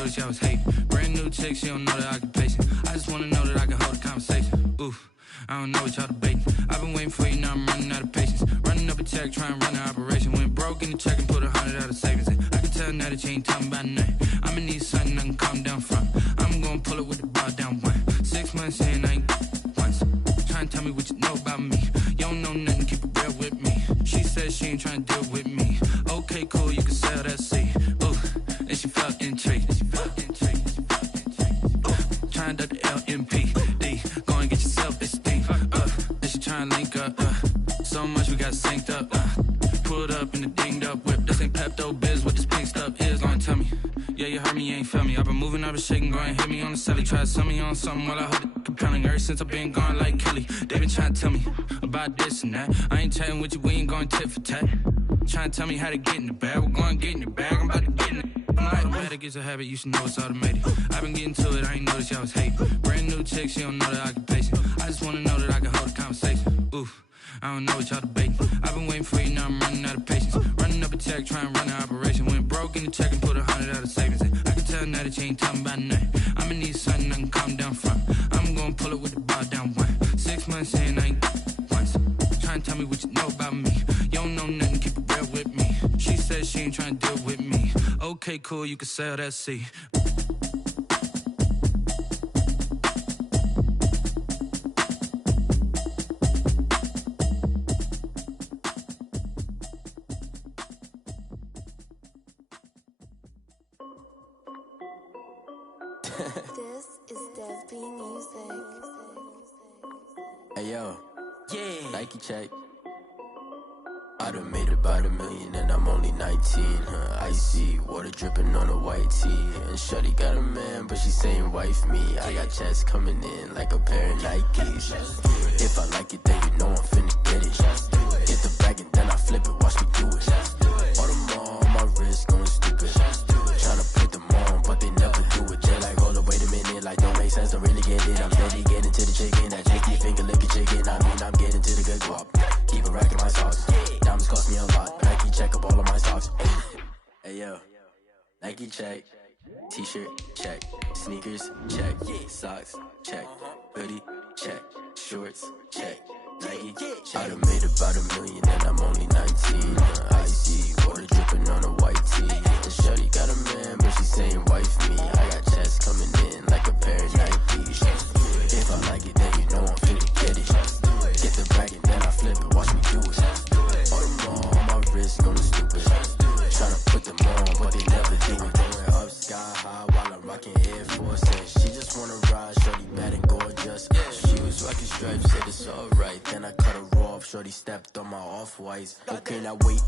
notice y'all was hating. Brand new chick, she don't know that I can patient. I just wanna know that I can hold a conversation. Oof, I don't know what y'all debating. I've been waiting for you, now I'm running out of patience. Running up a check, trying to run an operation. Went broke in the check and put 100 out of savings in. I can tell now that you ain't talking about nothing. I'ma need something I can calm down from. I'm gonna pull it with the bar down one. 6 months in, I ain't once. Trying to tell me what you know about me. You don't know nothing, keep it real with me. She said she ain't trying to deal with me. Okay, cool, you can sell that seed. Ooh, and she felt intrigued. Trying to duck the LMPD. Go and get your self-esteem. And she trying to link up. So much we got synced up. Pulled up in the dinged up whip. This ain't Pepto-Biz, what this pink stuff is. Gonna tell me. Yeah, you heard me, you ain't felt me. I've been moving, I've been shaking, go and hit me on the celly. Try to sell me on something while I hold it compelling. Ever since I've been gone like Kelly. They been trying to tell me about this and that. I ain't chatting with you, we ain't going tit for tat. Trying to tell me how to get in the bag. We're going to get in the bag, I'm about to get in it. I'm like, better get a habit, you should know it's automated. I've been getting to it, I ain't noticed y'all was hating. Brand new chick, she don't know that I can patient. I just wanna know that I can hold a conversation. Oof, I don't know what y'all debating. I've been waiting for you, now I'm running out of patience. Running up a check, trying to run an operation. Went broke in the check and put 100 out of savings in. I can tell now that you ain't talking about nothing. I'ma need something I can calm down from. I'm gonna pull it with the bar down one. 6 months in, I ain't once. Trying to tell me what you know about me. You don't know nothing, keep it real with me. She said she ain't trying to deal with me. Okay, cool, you can sell that seed. This is Dev B Music. Hey yo, yeah. Nike check. I done made about $1 million and I'm only 19. Icy water dripping on a white tee. And shorty got a man, but she saying wife me. I got checks coming in like a pair of Nikes. If I like it, then you know I'm finna get it. Get the bag and then I flip it, watch me do it. All them on my wrist going stupid. Tryna put them on, but they never do it. They're like, hold up, wait a minute, like don't make sense, don't really get it. I'm steady getting to the chicken, that chicky finger licking chicken. I mean, I'm getting to the good guap. Keep it racking my socks. Diamonds cost me a lot. Nike check up all of my socks. Hey yo, Nike check. T-shirt check. Sneakers check. Socks check. Hoodie check. Shorts check. Nike check. I done made about $1 million and I'm only 19. Icy water dripping on a white tee. And shorty got a man, but she saying wife me. I got checks coming in like a pair of Nikes. If I like it, then you know I'm finna get it. Get the bag and then I flip it, watch me do it. All them on my wrist going stupid. Tryna put them on, but they never do it. Going up sky high while I'm rocking Air Force. And she just wanna ride, shorty bad and gorgeous. She was rocking stripes, said it's alright. Then I cut her off, shorty stepped on my off-whites. Okay, now wait.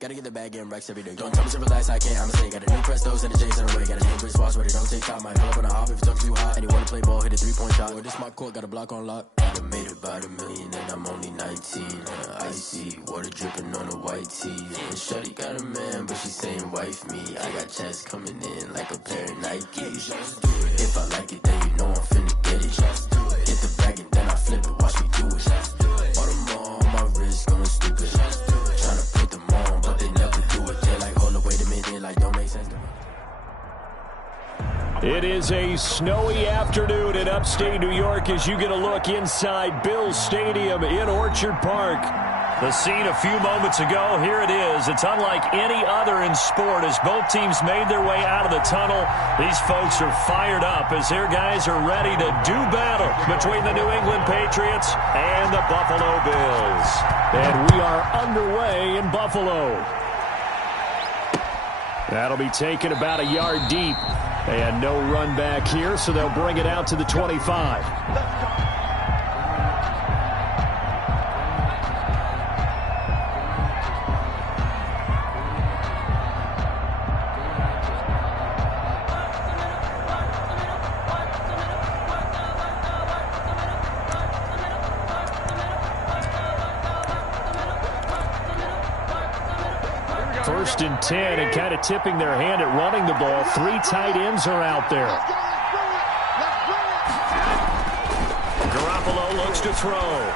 Gotta get the bag and racks every day. Don't tell me to relax, I can't, I'ma say. Got a new Prestos and a J's in the way. Got a new wristwatch, but it don't take time. Might pull up on a hop if it's talking too hot. And you wanna play ball, hit a 3-point shot. Well, this my court, got a block on lock. I done made about $1 million and I'm only 19. Icy water dripping on a white tee. And shorty got a man, but she saying wife me. I got checks coming in like a pair of Nikes. If I like it, then you know I'm finna get it. Get the bag and then I flip it, watch me do it. All them on my wrist going stupid. Tryna put them on, but they never do it. They're like, hold up, wait a minute, like don't make sense. It is a snowy afternoon in upstate New York as you get a look inside Bills Stadium in Orchard Park. The scene a few moments ago, here it is. It's unlike any other in sport as both teams made their way out of the tunnel. These folks are fired up as their guys are ready to do battle between the New England Patriots and the Buffalo Bills. And we are underway in Buffalo. That'll be taken about a yard deep. And no run back here, so they'll bring it out to the 25. First and 10, and kind of tipping their hand at running the ball. 3 tight ends are out there. Garoppolo looks to throw.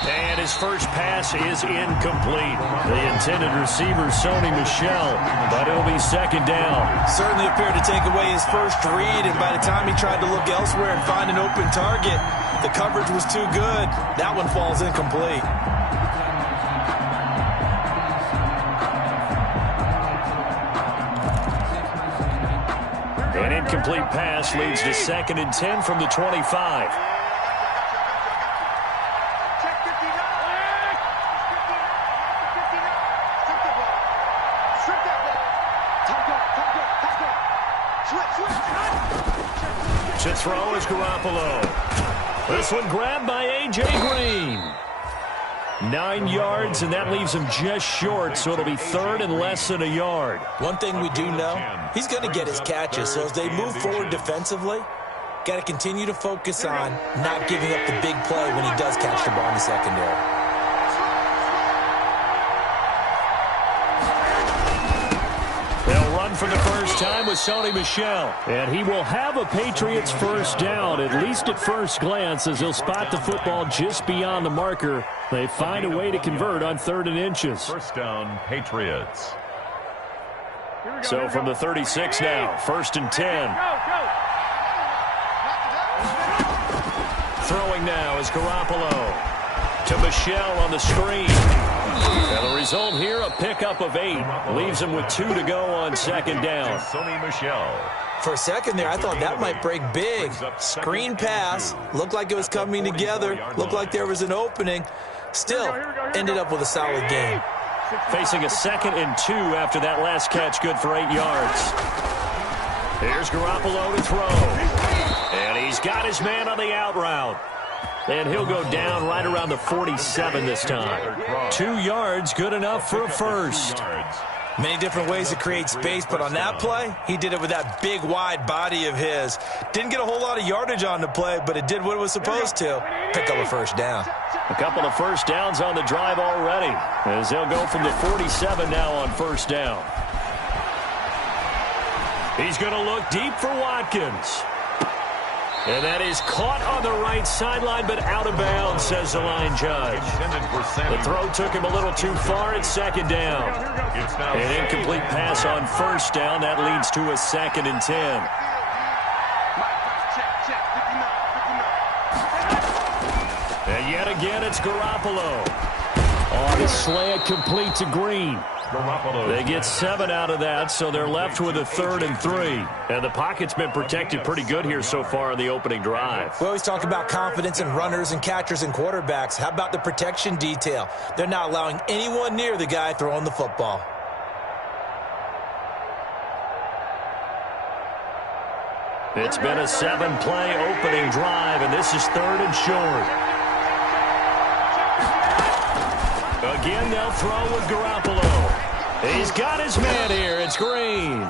And his first pass is incomplete. The intended receiver, Sony Michel, but it'll be second down. Certainly appeared to take away his first read, and by the time he tried to look elsewhere and find an open target, the coverage was too good. That one falls incomplete. An incomplete pass leads to 2nd and 10 from the 25. To throw is Garoppolo. This one grabbed by A.J. Green. 9 yards, and that leaves him just short, so it'll be 3rd and less than a yard. One thing we do know, he's going to get his catches, so as they move forward defensively, got to continue to focus on not giving up the big play when he does catch the ball in the secondary. They'll run for the first time with Sony Michel. And he will have a Patriots first down, at least at first glance, as he'll spot the football just beyond the marker. They find a way to convert on 3rd and inches. First down, Patriots. So from the 36 now, 1st and 10. Throwing now is Garoppolo. To Michel on the screen. And the result here, a pickup of 8. Leaves him with 2 to go on 2nd down. Sony Michel. For a second there, I thought that might break big. Screen pass. Looked like it was coming together. Looked like there was an opening. Still, ended up with a solid game. Facing a 2nd and 2 after that last catch, good for 8 yards. Here's Garoppolo to throw. And he's got his man on the out route. And he'll go down right around the 47 this time. 2 yards, good enough for a first. Many different ways to create space, but on that play, he did it with that big, wide body of his. Didn't get a whole lot of yardage on the play, but it did what it was supposed to. Pick up a first down. A couple of first downs on the drive already, as they'll go from the 47 now on first down. He's going to look deep for Watkins. And that is caught on the right sideline, but out of bounds, says the line judge. The throw took him a little too far at 2nd down. An incomplete pass on 1st down. That leads to a 2nd and 10. And yet again, it's Garoppolo. On the slant, complete to Green. They get 7 out of that, so they're left with a 3rd and 3. And the pocket's been protected pretty good here so far in the opening drive. We always talk about confidence in runners and catchers and quarterbacks. How about the protection detail? They're not allowing anyone near the guy throwing the football. It's been a 7-play opening drive, and this is 3rd and short. Again, they'll throw with Garoppolo. He's got his man here. It's Green.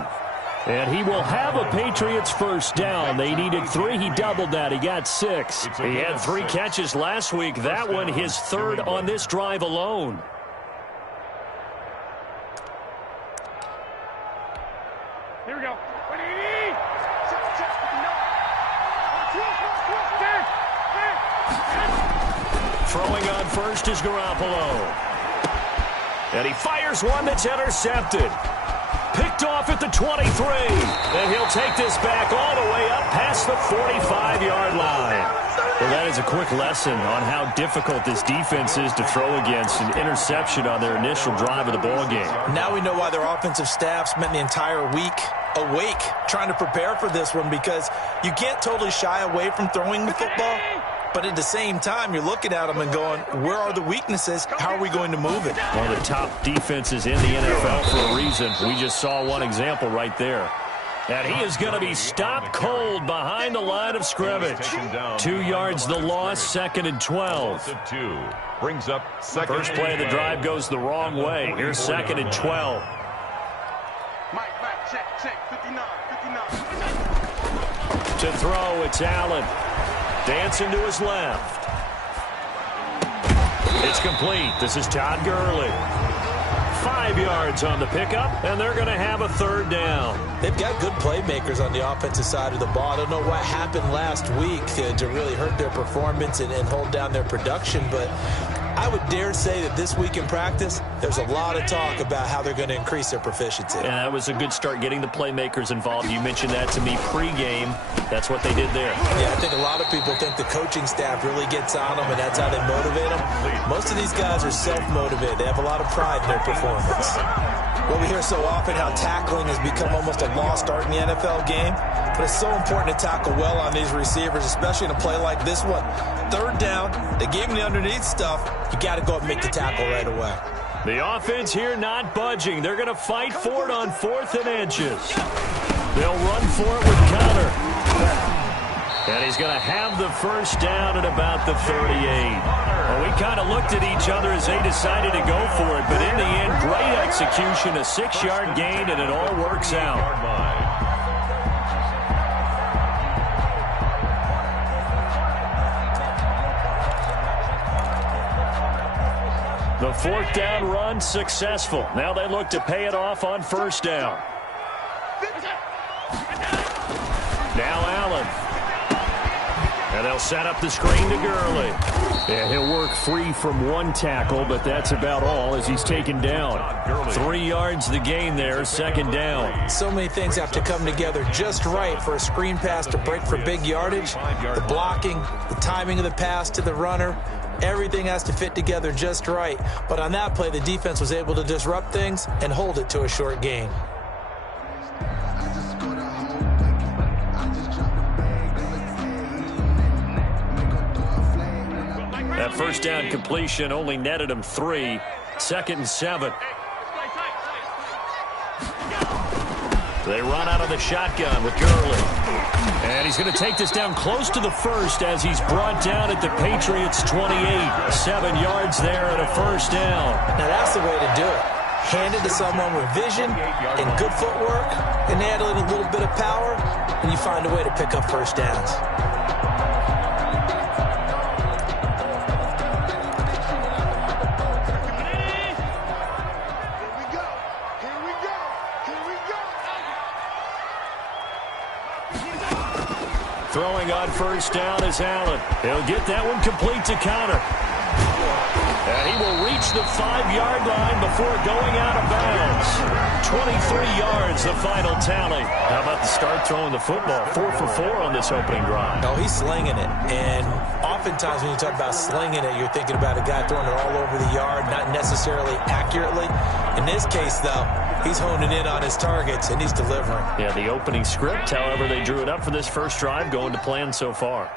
And he will have a Patriots first down. They needed 3. He doubled that. He got 6. He had 3 catches last week. That one his 3rd on this drive alone. Here we go. Throwing on first is Garoppolo. And he fires one that's intercepted. Picked off at the 23. And he'll take this back all the way up past the 45-yard line. Well, that is a quick lesson on how difficult this defense is to throw against. An interception on their initial drive of the ballgame. Now we know why their offensive staff spent the entire week awake trying to prepare for this one, because you can't totally shy away from throwing the football. But at the same time, you're looking at them and going, where are the weaknesses? How are we going to move it? One of the top defenses in the NFL for a reason. We just saw one example right there. And he is going to be stopped cold behind the line of scrimmage. 2 yards the loss, 2nd and 12. Brings up First play of the drive goes the wrong way. Here's 2nd and 12. To throw, it's Allen. Dancing to his left. It's complete. This is Todd Gurley. 5 yards on the pickup, and they're going to have a 3rd down. They've got good playmakers on the offensive side of the ball. I don't know what happened last week to really hurt their performance and hold down their production, but I would dare say that this week in practice, there's a lot of talk about how they're going to increase their proficiency. And that was a good start getting the playmakers involved. You mentioned that to me pregame. That's what they did there. Yeah, I think a lot of people think the coaching staff really gets on them, and that's how they motivate them. Most of these guys are self-motivated. They have a lot of pride in their performance. Well, we hear so often how tackling has become almost a lost art in the NFL game, but it's so important to tackle well on these receivers, especially in a play like this one. Third down, they gave him the underneath stuff. You got to go up and make the tackle right away. The offense here not budging. They're going to fight for it on 4th and inches. They'll run for it with Connor. And he's going to have the first down at about the 38. Well, we kind of looked at each other as they decided to go for it, but in the end, great execution, a 6-yard gain, and it all works out. The 4th down run successful. Now they look to pay it off on 1st down. Now Allen. And they'll set up the screen to Gurley. Yeah, he'll work free from one tackle, but that's about all as he's taken down. 3 yards the gain there, 2nd down. So many things have to come together just right for a screen pass to break for big yardage. The blocking, the timing of the pass to the runner. Everything has to fit together just right. But on that play, the defense was able to disrupt things and hold it to a short gain. That 1st down completion only netted him 3. 2nd and 7. They run out of the shotgun with Gurley. And he's going to take this down close to the 1st as he's brought down at the Patriots' 28. 7 yards there and a 1st down. Now that's the way to do it. Hand it to someone with vision and good footwork, and add a little bit of power, and you find a way to pick up 1st downs. Throwing on 1st down is Allen. He'll get that one complete to Connor. And he will reach the 5-yard line before going out of bounds. 23 yards, the final tally. How about the start throwing the football? 4 for 4 on this opening drive. No, he's slinging it. And oftentimes when you talk about slinging it, you're thinking about a guy throwing it all over the yard, not necessarily accurately. In this case, though, he's honing in on his targets, and he's delivering. Yeah, the opening script, however, they drew it up for this first drive, going to plan so far.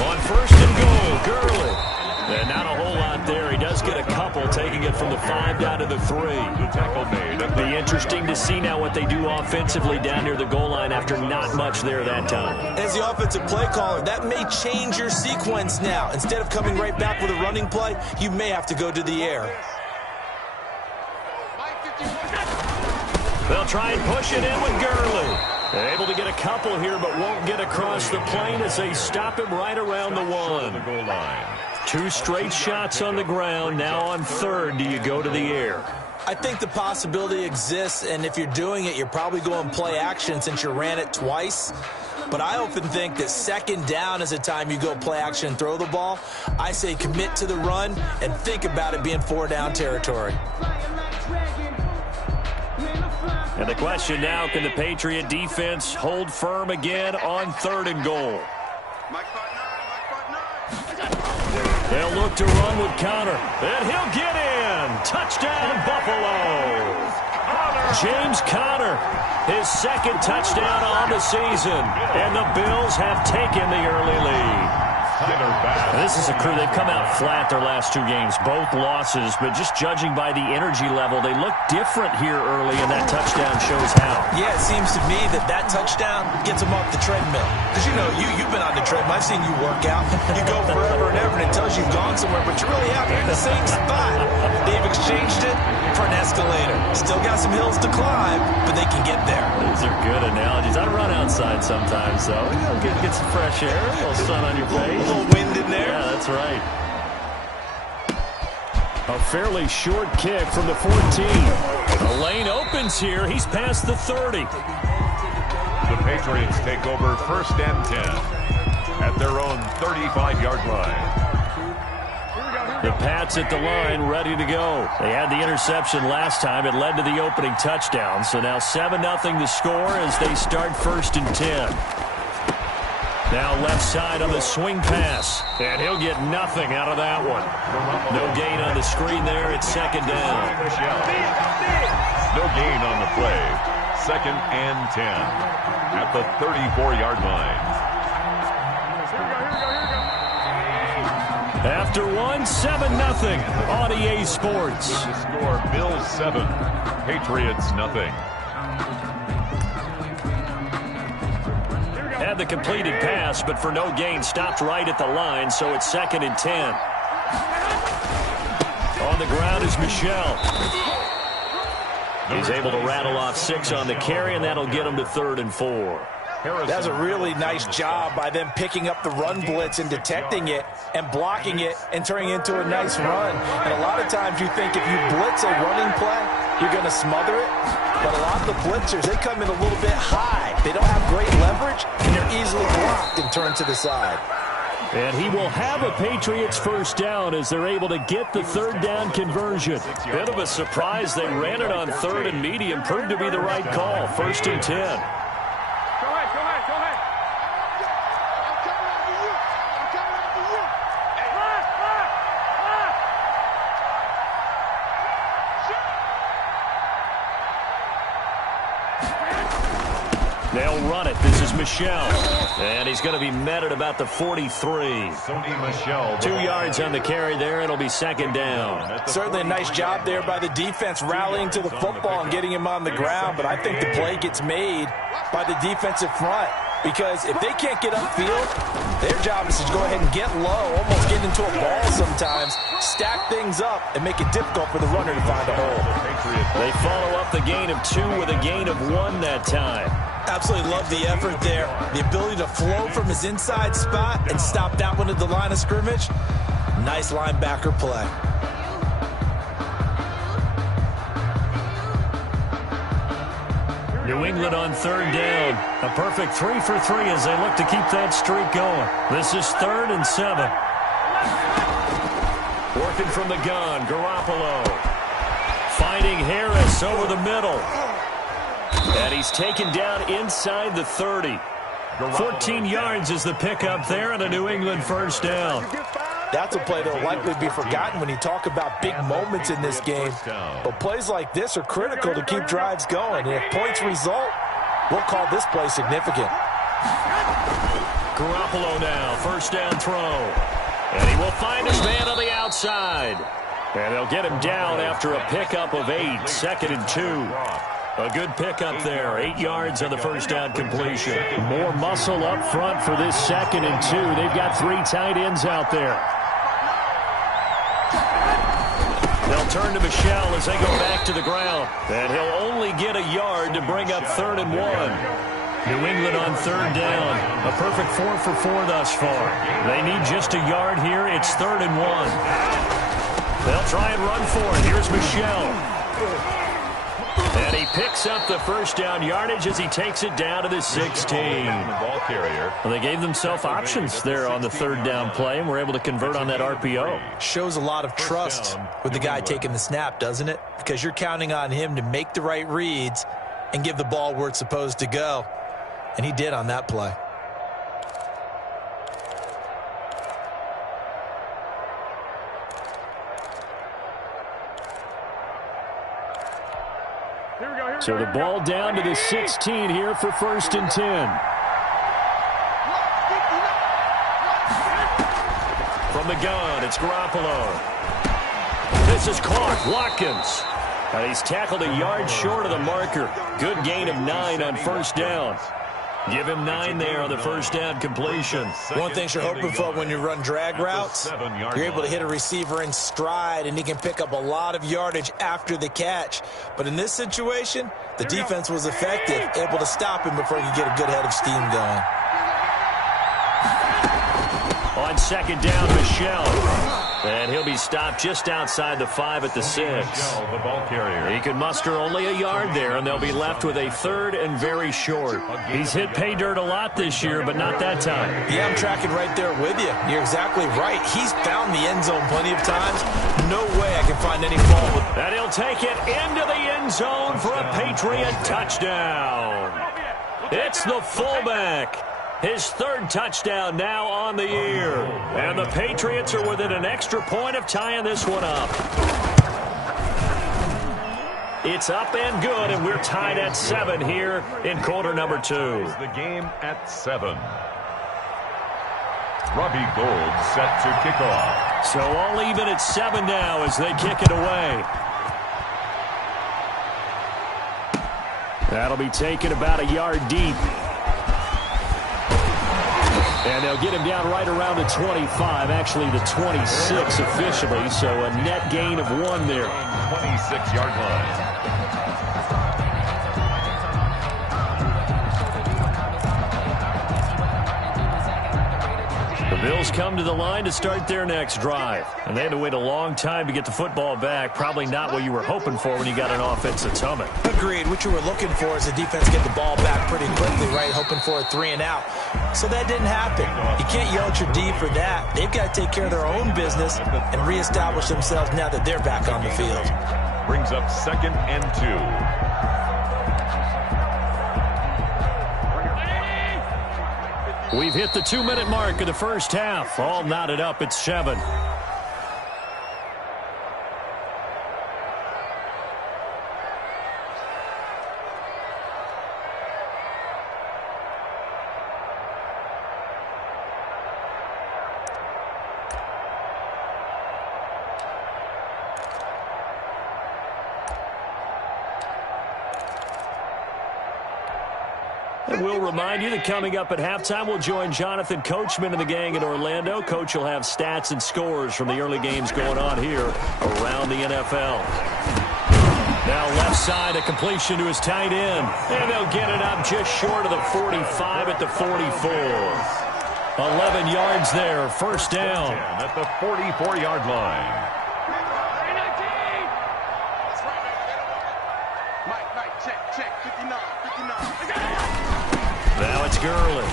On 1st and goal, Gurley. And not a whole lot there. He does get a couple, taking it from the 5 down to the 3. It'll be interesting to see now what they do offensively down near the goal line after not much there that time. As the offensive play caller, that may change your sequence now. Instead of coming right back with a running play, you may have to go to the air. They'll try and push it in with Gurley. They're able to get a couple here, but won't get across the plane as they stop him right around the 1. 2 straight shots on the ground. Now on 3rd, do you go to the air? I think the possibility exists, and if you're doing it, you're probably going play action since you ran it twice. But I often think that 2nd down is the time you go play action and throw the ball. I say commit to the run and think about it being 4-down territory. And the question now, can the Patriot defense hold firm again on 3rd and goal? They'll look to run with Connor. And he'll get in. Touchdown, Buffalo. James Conner, his 2nd touchdown on the season. And the Bills have taken the early lead. This is a crew, they've come out flat their last 2 games, both losses, but just judging by the energy level, they look different here early, and that touchdown shows how. Yeah, it seems to me that touchdown gets them off the treadmill. Because, you know, you've been on the treadmill. I've seen you work out. You go forever and ever, and it tells you you've gone somewhere, but you really haven't. You're in the same spot. They've exchanged it for an escalator. Still got some hills to climb, but they can get there. These are good analogies. I run outside sometimes, though. Get some fresh air, a little sun on your face. A little wind in there. Yeah, that's right. A fairly short kick from the 14. The lane opens here. He's past the 30. The Patriots take over 1st and 10 at their own 35-yard line. The Pats at the line, ready to go. They had the interception last time. It led to the opening touchdown. So now 7-0 the score as they start 1st and 10. Now left side on the swing pass. And he'll get nothing out of that one. No gain on the screen there. It's 2nd down. No gain on the play. 2nd and 10 at the 34-yard line. After 7-0 on EA Sports. The score, Bills 7, Patriots nothing. Had the completed pass, but for no gain, stopped right at the line, so it's 2nd and 10. On the ground is Michel. He's able to rattle off 6 on the carry, and that'll get him to 3rd and 4. That's a really nice job by them picking up the run blitz and detecting it and blocking it and turning it into a nice run. And a lot of times you think if you blitz a running play, you're going to smother it. But a lot of the blitzers, they come in a little bit high. They don't have great leverage, and they're easily blocked and turned to the side. And he will have a Patriots 1st down as they're able to get the 3rd down conversion. Bit of a surprise. They ran it on 3rd and medium. Proved to be the right call. 1st and 10. They'll run it. This is Michel. And he's going to be met at about the 43. 2 yards on the carry there. It'll be 2nd down. Certainly a nice job there by the defense rallying to the football and getting him on the ground. But I think the play gets made by the defensive front. Because if they can't get upfield, their job is to go ahead and get low, almost get into a ball sometimes, stack things up, and make it difficult for the runner to find a hole. They follow up the gain of 2 with a gain of 1 that time. Absolutely love the effort there. The ability to flow from his inside spot and stop that one at the line of scrimmage. Nice linebacker play. New England on 3rd down. A perfect 3 for 3 as they look to keep that streak going. This is 3rd and 7. Working from the gun, Garoppolo. Finding Harris over the middle. And he's taken down inside the 30. 14 yards is the pickup there and a New England 1st down. That's a play that will likely be forgotten when you talk about big moments in this game. But plays like this are critical to keep drives going. And if points result, we'll call this play significant. Garoppolo now, 1st down throw. And he will find his man on the outside. And they'll get him down after a pickup of 8, 2nd and 2. A good pickup there. 8 yards on the 1st down completion. More muscle up front for this 2nd and 2. They've got 3 tight ends out there. They'll turn to Michel as they go back to the ground. And he'll only get a yard to bring up 3rd and 1. New England on 3rd down. A perfect 4 for 4 thus far. They need just a yard here. It's 3rd and 1. They'll try and run for it. Here's Michel. And he picks up the 1st down yardage as he takes it down to the 16. Well, they gave themselves options there on the 3rd down play and were able to convert on that RPO. Shows a lot of trust with the guy taking the snap, doesn't it? Because you're counting on him to make the right reads and give the ball where it's supposed to go. And he did on that play. So the ball down to the 16 here for 1st and 10. From the gun, it's Garoppolo. This is caught. Watkins. And he's tackled a yard short of the marker. Good gain of 9 on 1st down. Give him 9 there on the 1st down completion. One thing you're hoping for when you run drag routes, you're able to hit a receiver in stride, and he can pick up a lot of yardage after the catch. But in this situation, the defense was effective, able to stop him before he could get a good head of steam going. On 2nd down, Michel. And he'll be stopped just outside the 5 at the 6. The ball carrier. He can muster only a yard there, and they'll be left with a 3rd and very short. He's hit pay dirt a lot this year, but not that time. Yeah, I'm tracking right there with you. You're exactly right. He's found the end zone plenty of times. No way I can find any fault with. And he'll take it into the end zone for a Patriot touchdown. It's the fullback. His 3rd touchdown now on the year. And the Patriots are within an extra point of tying this one up. It's up and good, and we're tied at 7 here in quarter number 2. The game at 7. Robbie Gould set to kick off. So all even at 7 now as they kick it away. That'll be taken about a yard deep. And they'll get him down right around the 25, actually the 26 officially, so a net gain of 1 there. 26-yard line. The Bills come to the line to start their next drive. And they had to wait a long time to get the football back. Probably not what you were hoping for when you got an offense that's humming. Agreed. What you were looking for is the defense get the ball back pretty quickly, right? Hoping for a 3 and out. So that didn't happen. You can't yell at your D for that. They've got to take care of their own business and reestablish themselves now that they're back on the field. Brings up 2nd and 2. We've hit the 2-minute mark of the first half. All knotted up at 7. And we'll remind you that coming up at halftime, we'll join Jonathan Coachman and the gang in Orlando. Coach will have stats and scores from the early games going on here around the NFL. Now left side, a completion to his tight end. And they'll get it up just short of the 45 at the 44. 11 yards there, first down. At the 44-yard line. Now it's Gurley.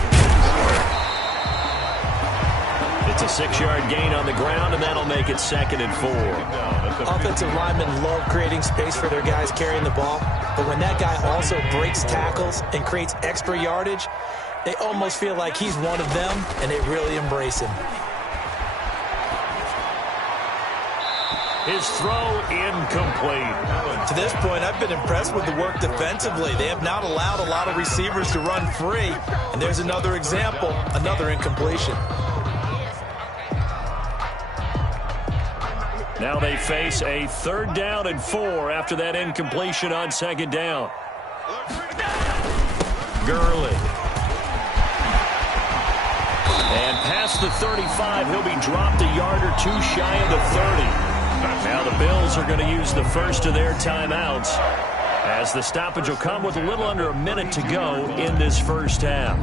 It's a 6-yard gain on the ground, and that'll make it 2nd and 4. Offensive linemen love creating space for their guys carrying the ball, but when that guy also breaks tackles and creates extra yardage, they almost feel like he's one of them, and they really embrace him. His throw incomplete. To this point, I've been impressed with the work defensively. They have not allowed a lot of receivers to run free. And there's another example, another incompletion. Now they face a 3rd down and 4 after that incompletion on 2nd down. Gurley. And past the 35, he'll be dropped a yard or 2 shy of the 30. Now the Bills are going to use the first of their timeouts as the stoppage will come with a little under a minute to go in this first half.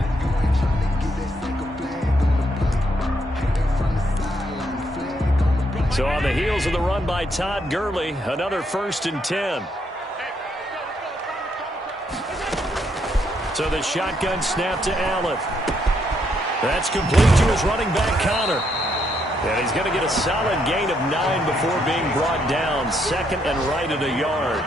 So on the heels of the run by Todd Gurley, another 1st and 10. So the shotgun snap to Allen. That's complete to his running back, Connor. And he's going to get a solid gain of 9 before being brought down. 2nd and right at a yard.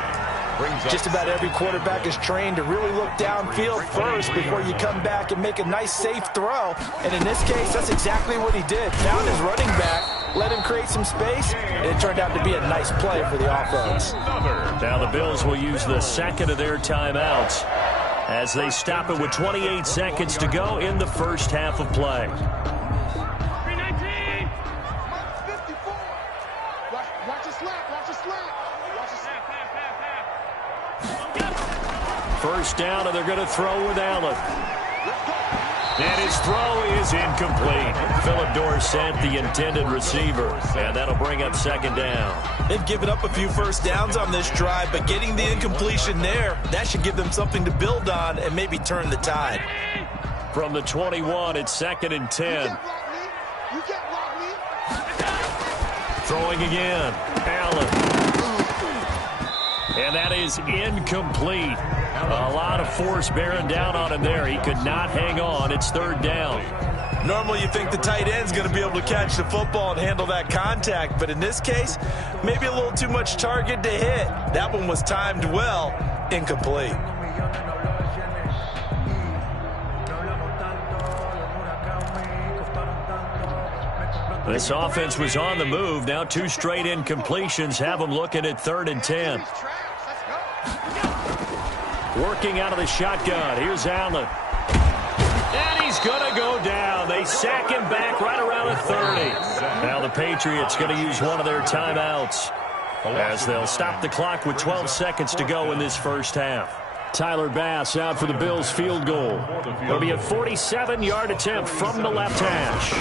Just about every quarterback is trained to really look downfield first before you come back and make a nice, safe throw. And in this case, that's exactly what he did. Found his running back, let him create some space, and it turned out to be a nice play for the offense. Now the Bills will use the 2nd of their timeouts as they stop it with 28 seconds to go in the first half of play. First down, and they're going to throw with Allen. And his throw is incomplete. Philip Dorsett, the intended receiver. And that'll bring up 2nd down. They've given up a few first downs on this drive, but getting the incompletion there, that should give them something to build on and maybe turn the tide. From the 21, it's 2nd and 10. Throwing again. Allen. And that is incomplete. A lot of force bearing down on him there. He could not hang on. It's third down. Normally you think the tight end's going to be able to catch the football and handle that contact, but in this case, maybe a little too much target to hit. That one was timed well, incomplete. This offense was on the move. Now 2 straight incompletions have them looking at 3rd and 10. Working out of the shotgun. Here's Allen. And he's going to go down. They sack him back right around the 30. Now the Patriots going to use one of their timeouts as they'll stop the clock with 12 seconds to go in this first half. Tyler Bass out for the Bills field goal. It'll be a 47-yard attempt from the left hash.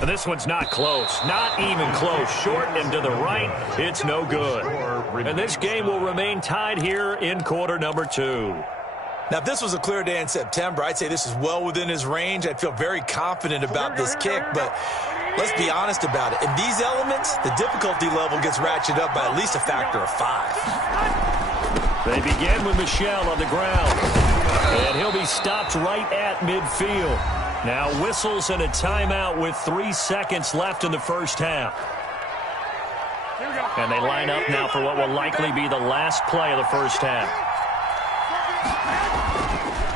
And this one's not close. Not even close. Short and to the right. It's no good. And this game will remain tied here in quarter number 2. Now, if this was a clear day in September, I'd say this is well within his range. I'd feel very confident about this kick, but let's be honest about it. In these elements, the difficulty level gets ratcheted up by at least a factor of 5. They begin with Michel on the ground. And he'll be stopped right at midfield. Now whistles and a timeout with 3 seconds left in the first half. And they line up now for what will likely be the last play of the first half.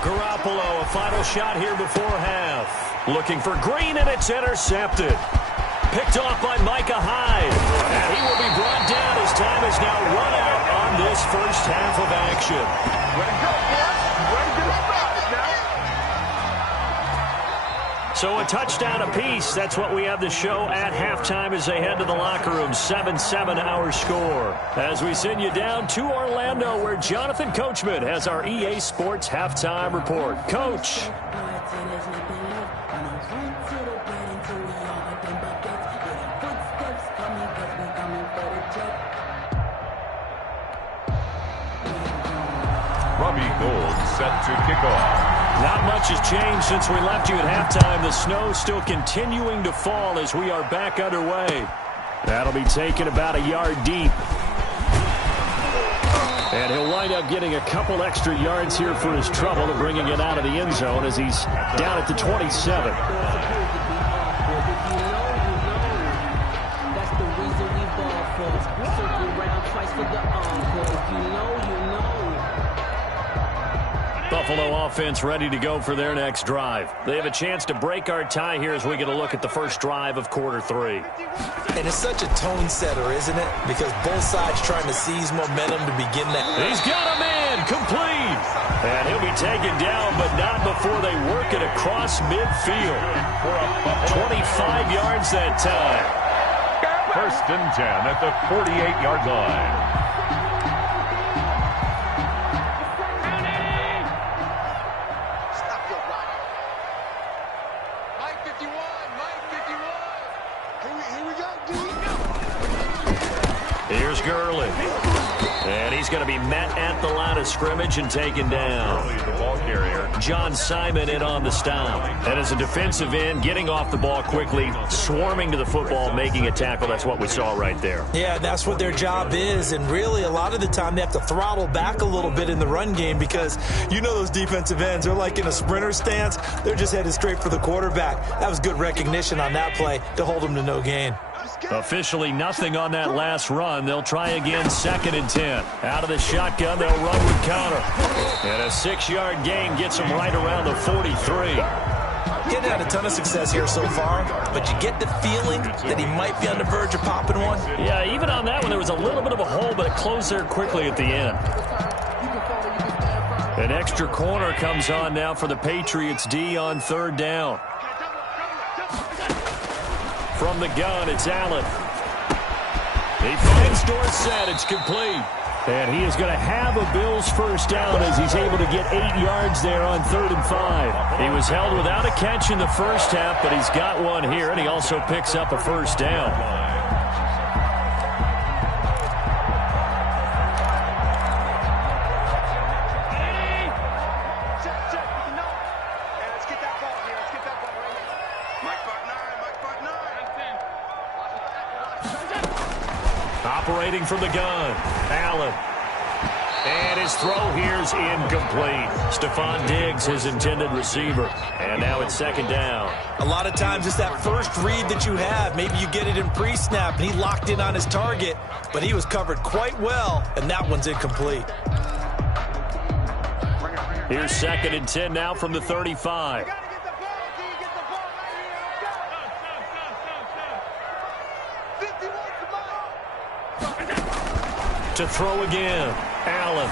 Garoppolo, a final shot here before half. Looking for Green, and it's intercepted. Picked off by Micah Hyde. And he will be brought down as time is now run out on this first half of action. Way to go, boys. Way to get it started now. So a touchdown apiece. That's what we have to show at halftime as they head to the locker room. 7-7 our score. As we send you down to Orlando, where Jonathan Coachman has our EA Sports halftime report. Coach. Robbie Gould set to kick off. Not much has changed since we left you at halftime. The snow still continuing to fall as we are back underway. That'll be taken about a yard deep. And he'll wind up getting a couple extra yards here for his trouble and bringing it out of the end zone as he's down at the 27. Buffalo offense ready to go for their next drive. They have a chance to break our tie here as we get a look at the first drive of quarter 3. And it's such a tone setter, isn't it? Because both sides trying to seize momentum to begin that. He's got a man complete. And he'll be taken down, but not before they work it across midfield. 25 yards that time. First and 10 at the 48-yard line. Here's Gurley. And he's going to be met at the line of scrimmage and taken down. The ball carrier. John Simon in on the stop. And as a defensive end, getting off the ball quickly, swarming to the football, making a tackle. That's what we saw right there. Yeah, that's what their job is. And really, a lot of the time, they have to throttle back a little bit in the run game because you know those defensive ends, they're like in a sprinter stance. They're just headed straight for the quarterback. That was good recognition on that play to hold them to no gain. Officially nothing on that last run. They'll try again, 2nd and 10. Out of the shotgun, they'll run with counter. And a 6-yard gain gets them right around the 43. Getting had a ton of success here so far, but you get the feeling that he might be on the verge of popping one. Yeah, even on that one, there was a little bit of a hole, but it closed there quickly at the end. An extra corner comes on now for the Patriots D on 3rd down. From the gun, it's Allen. He finds Dorsett. It's complete. And he is going to have a Bills first down as he's able to get 8 yards there on 3rd and 5. He was held without a catch in the first half, but he's got one here, and he also picks up a first down. Operating from the gun, Allen. And his throw here's incomplete. Stephon Diggs, his intended receiver. And now it's second down. A lot of times it's that first read that you have. Maybe you get it in pre-snap, and he locked in on his target, but he was covered quite well, and that one's incomplete. Here's second and 10 now from the 35. To throw again, Allen.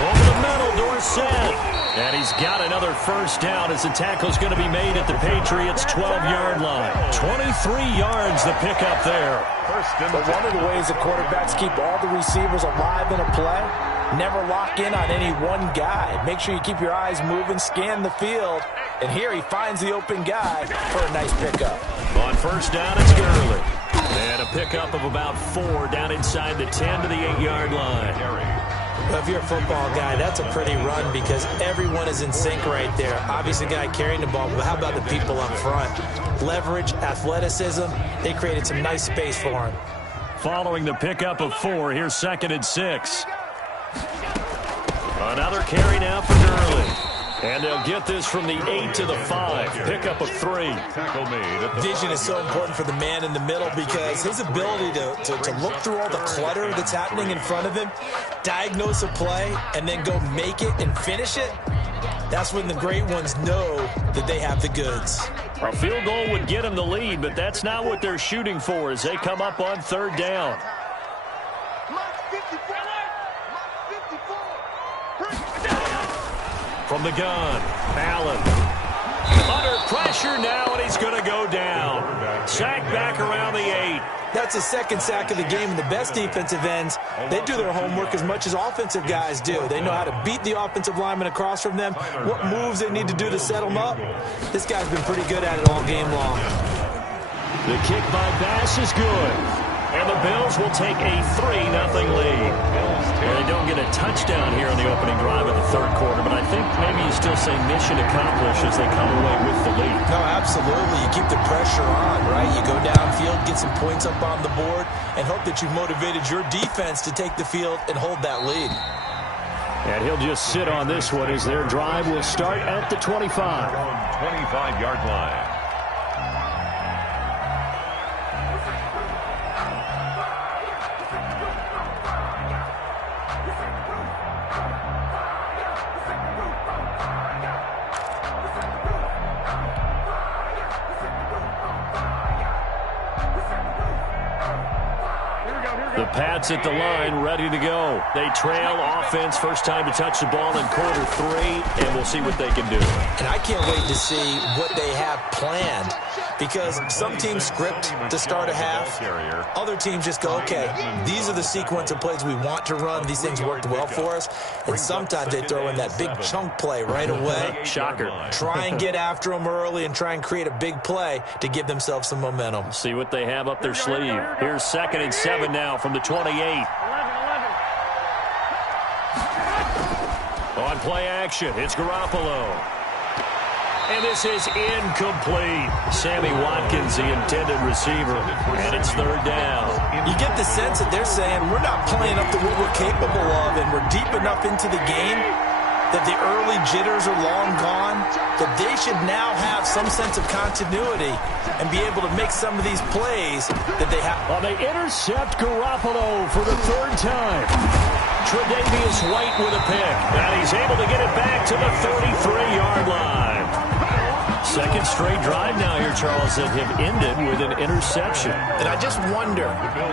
Over the middle, Dorsett. And he's got another first down as the tackle's going to be made at the Patriots' 12-yard line. 23 yards the pickup there. But one of the ways the quarterbacks keep all the receivers alive in a play, never lock in on any one guy. Make sure you keep your eyes moving, scan the field. And here he finds the open guy for a nice pickup. On first down, it's Gurley. And a pickup of about 4 down inside the 10 to the 8-yard line. Well, if you're a football guy, that's a pretty run because everyone is in sync right there. Obviously, the guy carrying the ball, but how about the people up front? Leverage, athleticism, they created some nice space for him. Following the pickup of 4, here's second and 6. Another carry now for Gurley. And they'll get this from the 8 to the 5. Pickup of 3. Vision is so important for the man in the middle because his ability to look through all the clutter that's happening in front of him, diagnose a play, and then go make it and finish it, that's when the great ones know that they have the goods. A field goal would get them the lead, but that's not what they're shooting for as they come up on third down. From the gun, Allen. Under pressure now, and he's going to go down. Sack back around the 8. That's the second sack of the game, and the best defensive ends, they do their homework as much as offensive guys do. They know how to beat the offensive lineman across from them, what moves they need to do to set them up. This guy's been pretty good at it all game long. The kick by Bass is good. And the Bills will take a 3-0 lead. Well, they don't get a touchdown here on the opening drive of the third quarter, but I think maybe you still say mission accomplished as they come away with the lead. No, absolutely. You keep the pressure on, right? You go downfield, get some points up on the board, and hope that you've motivated your defense to take the field and hold that lead. And he'll just sit on this one as their drive will start at the 25. 25-yard line. The Pats at the line, ready to go. They trail offense, first time to touch the ball in quarter 3, and we'll see what they can do. And I can't wait to see what they have planned because some teams script to start a half. Other teams just go, okay, these are the sequence of plays we want to run. These things worked well for us. And sometimes they throw in that big chunk play right away. Shocker. Try and get after them early and try and create a big play to give themselves some momentum. See what they have up their sleeve. Here's second and 7 now from the 28. On play action, it's Garoppolo. And this is incomplete. Sammy Watkins, the intended receiver, and it's third down. You get the sense that they're saying we're not playing up to what we're capable of, and we're deep enough into the game that the early jitters are long gone, that they should now have some sense of continuity and be able to make some of these plays that they have. Well, they intercept Garoppolo for the third time. Tre'Davious White with a pick, and he's able to get it back to the 33-yard line. Second straight drive now here, Charles, that have ended with an interception. And I just wonder,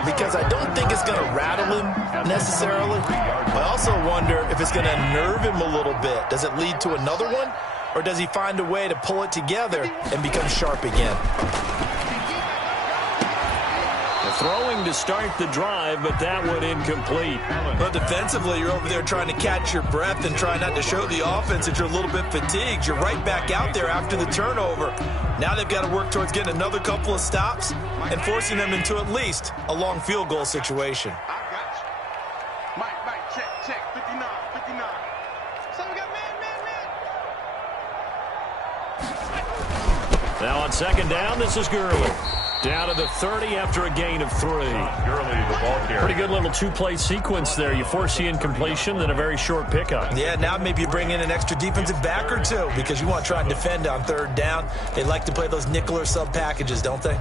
because I don't think it's going to rattle him necessarily. I also wonder if it's going to nerve him a little bit. Does it lead to another one? Or does he find a way to pull it together and become sharp again? Throwing to start the drive, but that one incomplete. But defensively, you're over there trying to catch your breath and try not to show the offense that you're a little bit fatigued. You're right back out there after the turnover. Now they've got to work towards getting another couple of stops and forcing them into at least a long field goal situation. I got you. Mike, check, 59. So we got man. Now on second down, this is Gurley. Down to the 30 after a gain of 3. Gurley, the ball carrier. Pretty good little two-play sequence there. You force the incompletion, then a very short pickup. Yeah, now maybe you bring in an extra defensive back or two because you want to try and defend on 3rd down. They like to play those nickel or sub packages, don't they?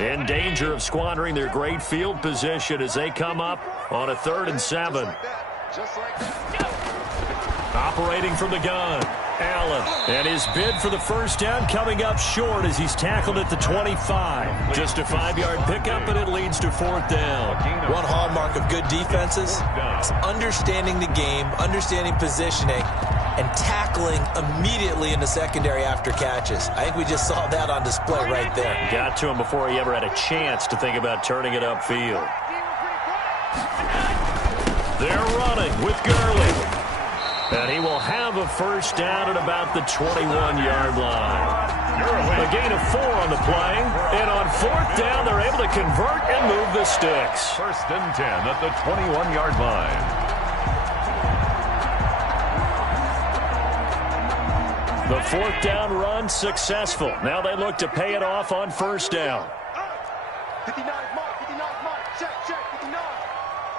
In danger of squandering their great field position as they come up on a 3rd and 7. Operating from the gun, Allen. And his bid for the first down coming up short as he's tackled at the 25. Just a 5-yard pickup, and it leads to 4th down. One hallmark of good defenses is understanding the game, understanding positioning, and tackling immediately in the secondary after catches. I think we just saw that on display right there. Got to him before he ever had a chance to think about turning it upfield. They're running with Gurley. And he will have a first down at about the 21-yard line. A gain of 4 on the play. And on 4th down, they're able to convert and move the sticks. 1st and 10 at the 21-yard line. The 4th down run successful. Now they look to pay it off on 1st down. 59 mark, 59 mark. Check, 59.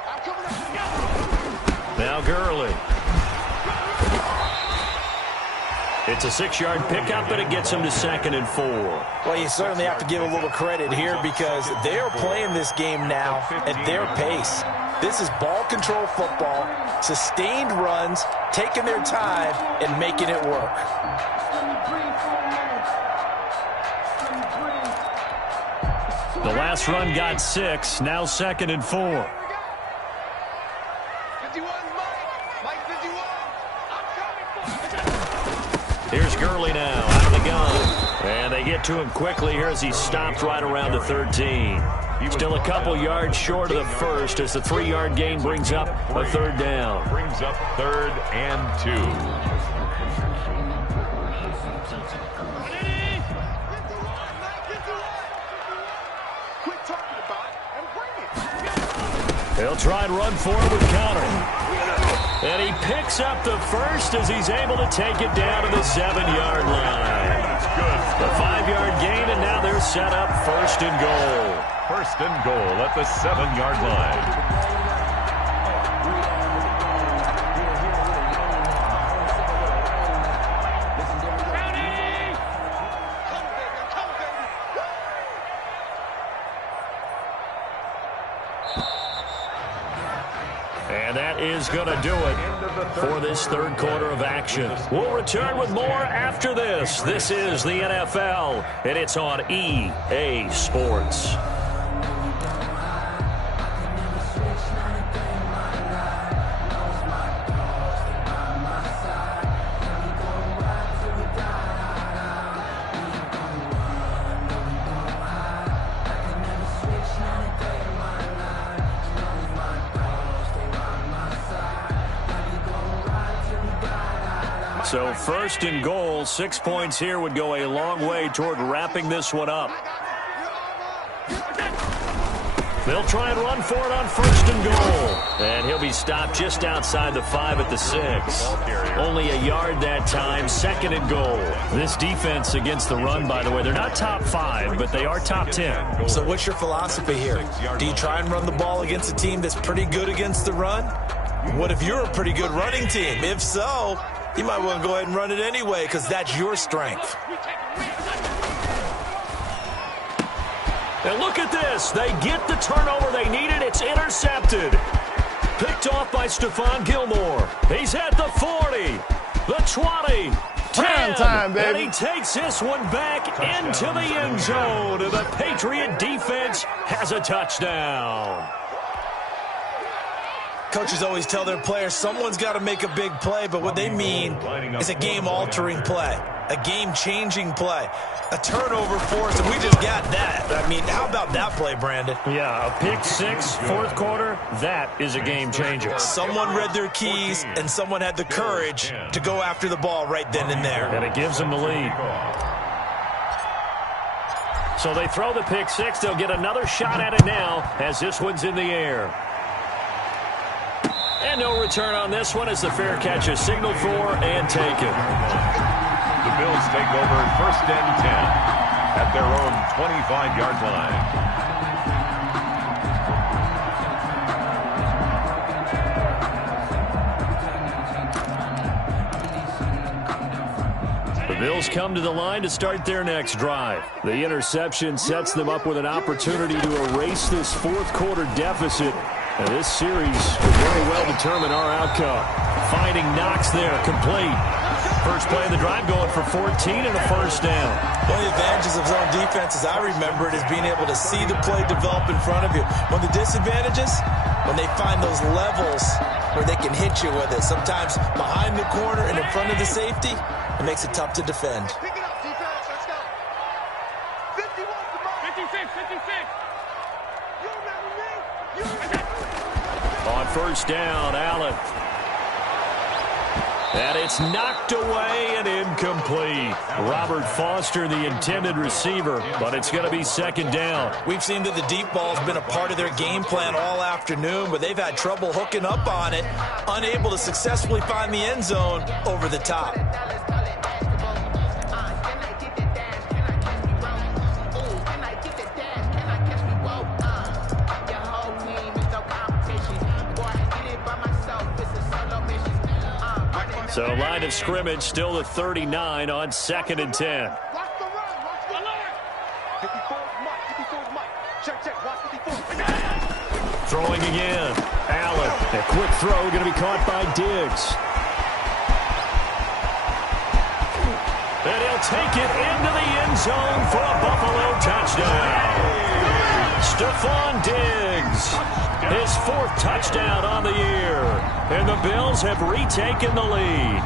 I'm coming up. Now Gurley. It's a 6-yard pickup, and it gets him to 2nd and 4. Well, you certainly have to give a little credit here because they are playing this game now at their pace. This is ball control football, sustained runs, taking their time, and making it work. The last run got 6, now 2nd and 4. 51, Mike 51. I'm coming for you. Here's Gurley now, out of the gun. And they get to him quickly here as he stopped right around the 13. Still a couple yards short of the first as the 3-yard gain brings up a 3rd down. Brings up 3rd and 2. Quit talking about it and bring it. They'll try and run forward with Connor. And he picks up the first as he's able to take it down to the 7-yard line. That's good. The 5-yard gain, and now they're set up 1st and goal. 1st and goal at the 7-yard line. And that is going to do it for this 3rd quarter of action. We'll return with more after this. This is the NFL, and it's on EA Sports. So 1st and goal, 6 points here would go a long way toward wrapping this one up. They'll try and run for it on 1st and goal. And he'll be stopped just outside the 5 at the 6. Only a yard that time, 2nd and goal. This defense against the run, by the way, they're not top 5, but they are top 10. So what's your philosophy here? Do you try and run the ball against a team that's pretty good against the run? What if you're a pretty good running team? If so, you might want to go ahead and run it anyway because that's your strength. And look at this. They get the turnover they needed. It's intercepted. Picked off by Stephon Gilmore. He's at the 40, the 20, 10. Time, baby. And he takes this one back into the end zone. The Patriot defense has a touchdown. Coaches always tell their players someone's got to make a big play, but what they mean is a game-altering play, a game-changing play, a turnover for us, and we just got that. I mean, how about that play, Brandon? Yeah, a pick 6, 4th quarter, that is a game changer. Someone read their keys, and someone had the courage to go after the ball right then and there. And it gives them the lead. So they throw the pick 6. They'll get another shot at it now as this one's in the air. And no return on this one as the fair catch is signaled for and taken. The Bills take over 1st and 10. at their own 25-yard line. The Bills come to the line to start their next drive. The interception sets them up with an opportunity to erase this fourth-quarter deficit. And this series could very well determine our outcome. Finding Knox there, complete. First play of the drive going for 14 and a first down. One of the advantages of zone defense, as I remember it, is being able to see the play develop in front of you. One of the disadvantages, when they find those levels where they can hit you with it, sometimes behind the corner and in front of the safety, it makes it tough to defend. Pick it up, defense. Let's go. 51 to Mike. 56, 56. You remember me? You remember me? On first down, Allen. And it's knocked away and incomplete. Robert Foster, the intended receiver, but it's going to be second down. We've seen that the deep ball's been a part of their game plan all afternoon, but they've had trouble hooking up on it, unable to successfully find the end zone over the top. So line of scrimmage still at 39 on 2nd and 10. Watch the run. Watch the run. 54 Mike. 54 Mike. Check, check. Watch 54. Throwing again. Allen. A quick throw going to be caught by Diggs. And he'll take it into the end zone for a Buffalo touchdown. Stephon Diggs. His 4th touchdown on the year. And the Bills have retaken the lead.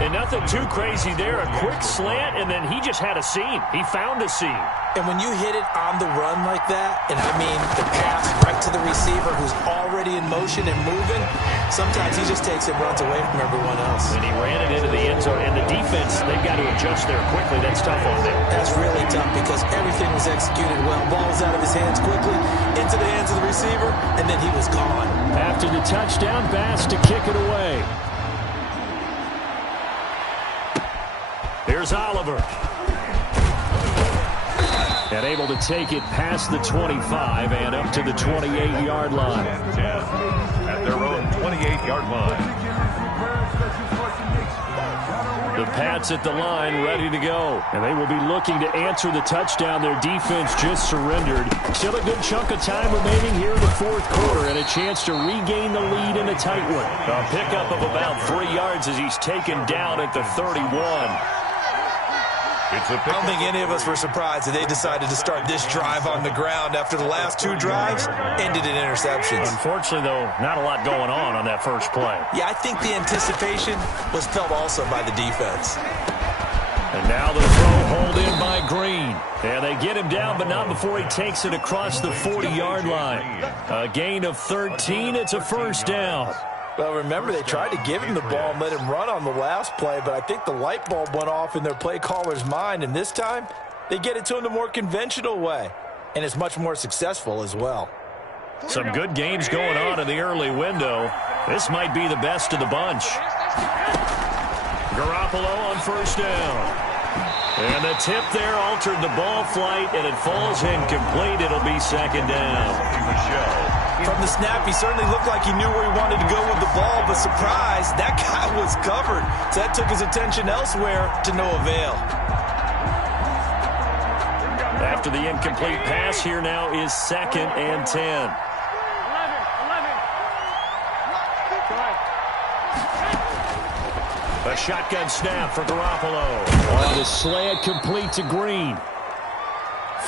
And nothing too crazy there. A quick slant, and then he just had a seam. He found a seam. And when you hit it on the run like that, and I mean the pass right to the receiver who's already in motion and moving, sometimes he just takes it and runs away from everyone else. And he ran it into the end zone. And the defense, they've got to adjust there quickly. That's tough on them. That's really tough because everything was executed well. Ball was out of his hands quickly, into the hands of the receiver, and then he was gone. After the touchdown pass to kick it away. Here's Oliver. And able to take it past the 25 and up to the 28-yard line. At their own 28-yard line. The Pats at the line ready to go. And they will be looking to answer the touchdown their defense just surrendered. Still a good chunk of time remaining here in the fourth quarter and a chance to regain the lead in a tight one. A pickup of about 3 yards as he's taken down at the 31. I don't think any of us were surprised that they decided to start this drive on the ground after the last 2 drives ended in interceptions. Unfortunately, though, not a lot going on that first play. Yeah, I think the anticipation was felt also by the defense. And now the throw hauled in by Green. And they get him down, but not before he takes it across the 40-yard line. A gain of 13. It's a first down. Well, remember, they tried to give him the ball and let him run on the last play, but I think the light bulb went off in their play caller's mind, and this time they get it to him the more conventional way, and it's much more successful as well. Some good games going on in the early window. This might be the best of the bunch. Garoppolo on first down. And the tip there altered the ball flight, and it falls incomplete. It'll be second down. From the snap, he certainly looked like he knew where he wanted to go with the ball, but surprise, that guy was covered. So that took his attention elsewhere to no avail. After the incomplete pass, here now is 2nd and 10. A shotgun snap for Garoppolo. On the slant, complete to Green.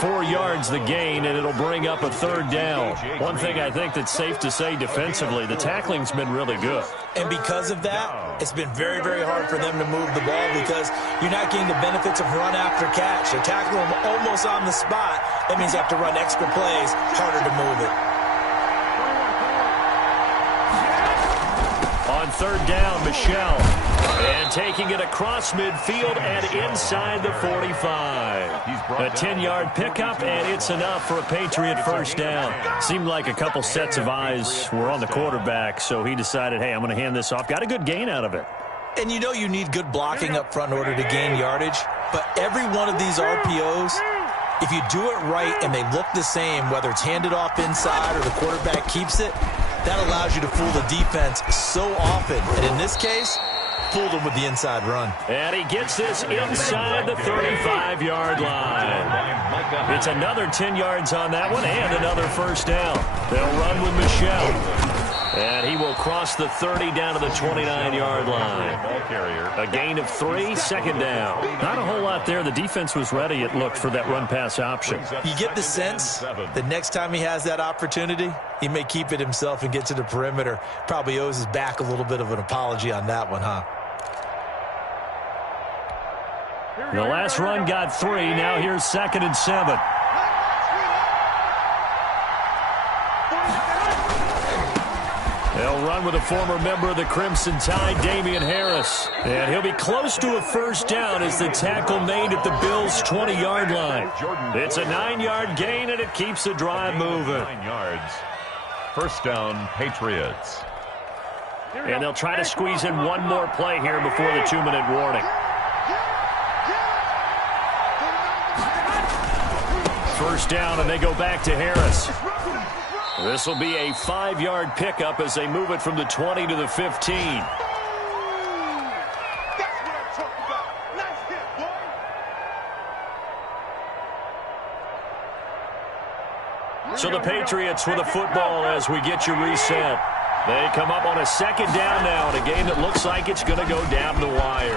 4 yards the gain, and it'll bring up a third down. One thing I think that's safe to say defensively, the tackling's been really good. And because of that, it's been very, very hard for them to move the ball because you're not getting the benefits of run after catch. They're tackling them almost on the spot. That means you have to run extra plays, harder to move it. On third down, Michelle. And taking it across midfield and inside the 45. A 10-yard pickup, and it's enough for a Patriot first down. Seemed like a couple sets of eyes were on the quarterback, so he decided, hey, I'm going to hand this off. Got a good gain out of it. And you know you need good blocking up front in order to gain yardage. But every one of these RPOs, if you do it right and they look the same, whether it's handed off inside or the quarterback keeps it, that allows you to fool the defense so often. And in this case, fooled them with the inside run. And he gets this inside the 35-yard line. It's another 10 yards on that one and another first down. They'll run with Michel. And he will cross the 30 down to the 29-yard line. A gain of 3, second down. Not a whole lot there. The defense was ready, it looked, for that run-pass option. You get the sense that next time he has that opportunity, he may keep it himself and get to the perimeter. Probably owes his back a little bit of an apology on that one, huh? The last run got 3. Now here's 2nd and 7. They'll run with a former member of the Crimson Tide, Damian Harris. And he'll be close to a first down as the tackle made at the Bills' 20-yard line. It's a 9-yard gain, and it keeps the drive moving. 9 yards. First down, Patriots. And they'll try to squeeze in one more play here before the 2-minute warning. First down, and they go back to Harris. This will be a 5-yard pickup as they move it from the 20 to the 15. So the Patriots with a football as we get you reset. They come up on a second down now in a game that looks like it's going to go down the wire.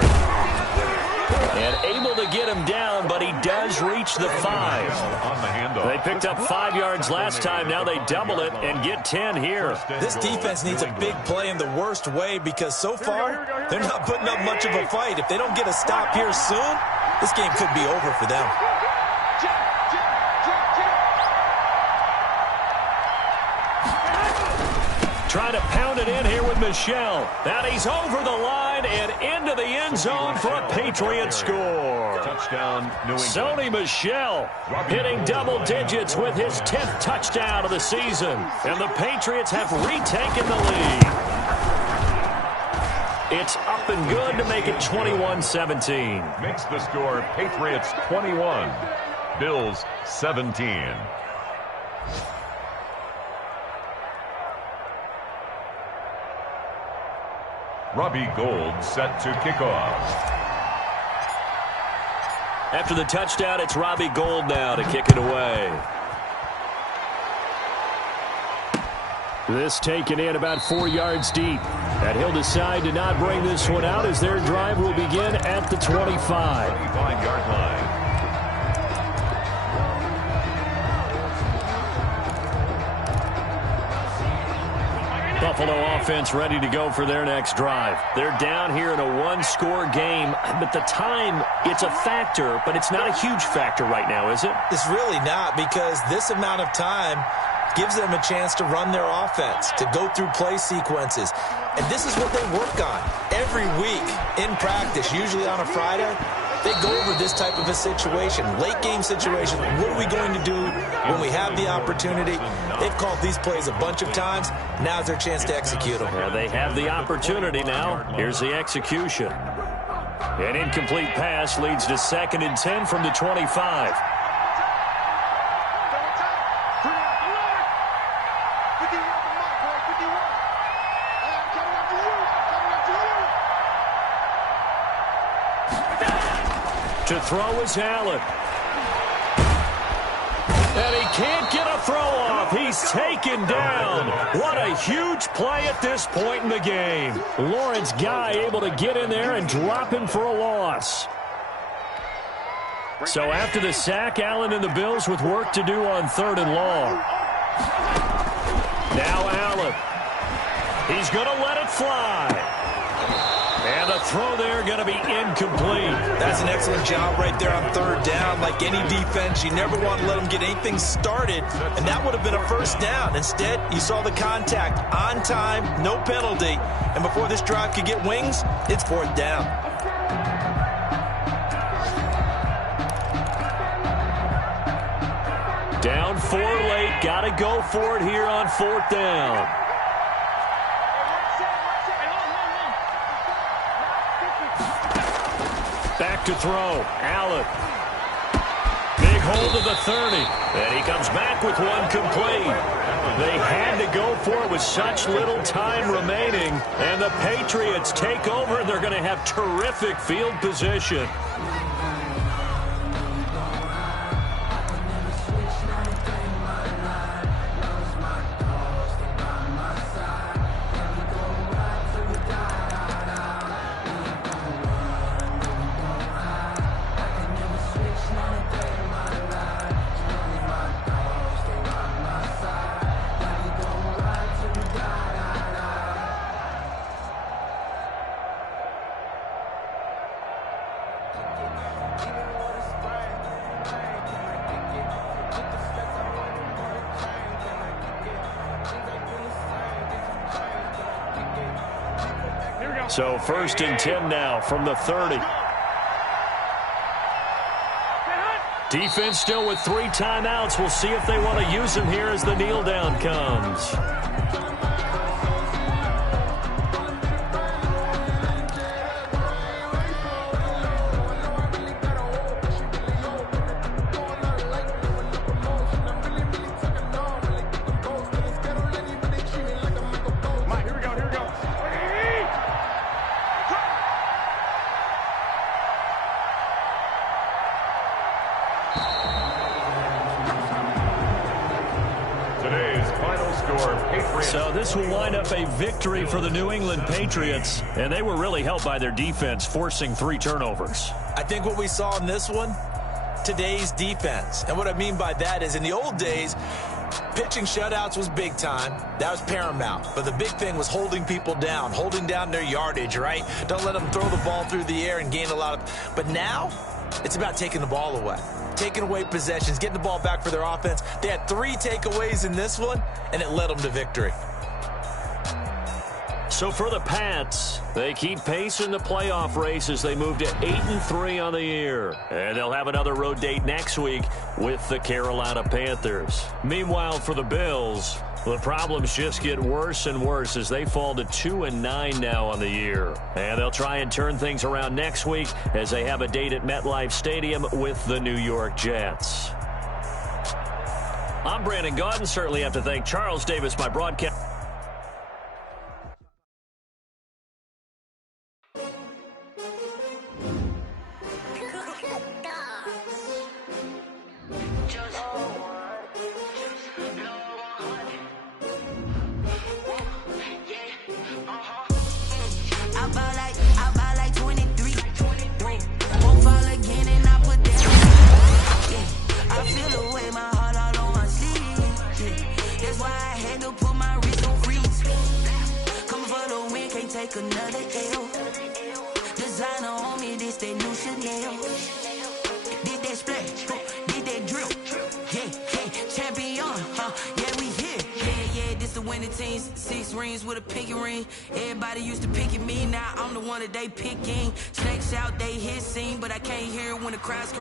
And able to get him down, but he does reach the 5. They picked up 5 yards last time. Now they double it and get 10 here. This defense needs a big play in the worst way because so far they're not putting up much of a fight. If they don't get a stop here soon, this game could be over for them. Trying to pound it in here with Michel. And he's over the line and into the end zone for a Patriot score. Touchdown, New England. Sony Michel hitting double digits with his 10th touchdown of the season. And the Patriots have retaken the lead. It's up and good to make it 21-17. Makes the score Patriots 21, Bills 17. Robbie Gould set to kick off. After the touchdown, it's Robbie Gould now to kick it away. This taken in about 4 yards deep. And he'll decide to not bring this one out as their drive will begin at the 25. 25-yard line. Buffalo offense ready to go for their next drive. They're down here in a one-score game, but the time, it's a factor, but it's not a huge factor right now, is it? It's really not, because this amount of time gives them a chance to run their offense, to go through play sequences. And this is what they work on every week in practice, usually on a Friday. They go over this type of a situation, late game situation. What are we going to do when we have the opportunity? They've called these plays a bunch of times. Now's their chance to execute them. Yeah, they have the opportunity now. Here's the execution. An incomplete pass leads to 2nd and 10 from the 25. To throw is Allen. And he can't get a throw off. He's taken down. What a huge play at this point in the game. Lawrence Guy able to get in there and drop him for a loss. So after the sack, Allen and the Bills with work to do on 3rd and long. Now Allen. He's going to let it fly. And the throw there going to be incomplete. That's an excellent job right there on 3rd down. Like any defense, you never want to let them get anything started, and that would have been a first down. Instead, you saw the contact on time, no penalty, and before this drive could get wings, it's 4th down. Down 4 late, got to go for it here on 4th down. Back back to throw. Allen. Big hold of the 30. And he comes back with one complete. They had to go for it with such little time remaining. And the Patriots take over, and they're going to have terrific field position. So 1st and 10 now from the 30. Defense still with 3 timeouts. We'll see if they want to use them here as the kneel down comes. So this will wind up a victory for the New England Patriots, and they were really helped by their defense, forcing 3 turnovers. I think what we saw in this one, today's defense. And what I mean by that is in the old days, pitching shutouts was big time. That was paramount. But the big thing was holding people down, holding down their yardage, right? Don't let them throw the ball through the air and gain a lot of... But now, it's about taking the ball away. Taking away possessions, getting the ball back for their offense. They had 3 takeaways in this one, and it led them to victory. So for the Pats, they keep pace in the playoff race as they move to 8-3 on the year. And they'll have another road date next week with the Carolina Panthers. Meanwhile, for the Bills, the problems just get worse and worse as they fall to 2-9 now on the year. And they'll try and turn things around next week as they have a date at MetLife Stadium with the New York Jets. I'm Brandon Gaudin. Certainly have to thank Charles Davis, my broadcast. Another L. Designer on me, this that new Chanel. Did that splash, did that drill. Yeah, champion, yeah, we here. Yeah, this the winning teams. 6 rings with a pinky ring. Everybody used to pick at me, now I'm the one that they picking. Snakes out, they hit scene, but I can't hear it when the crowd's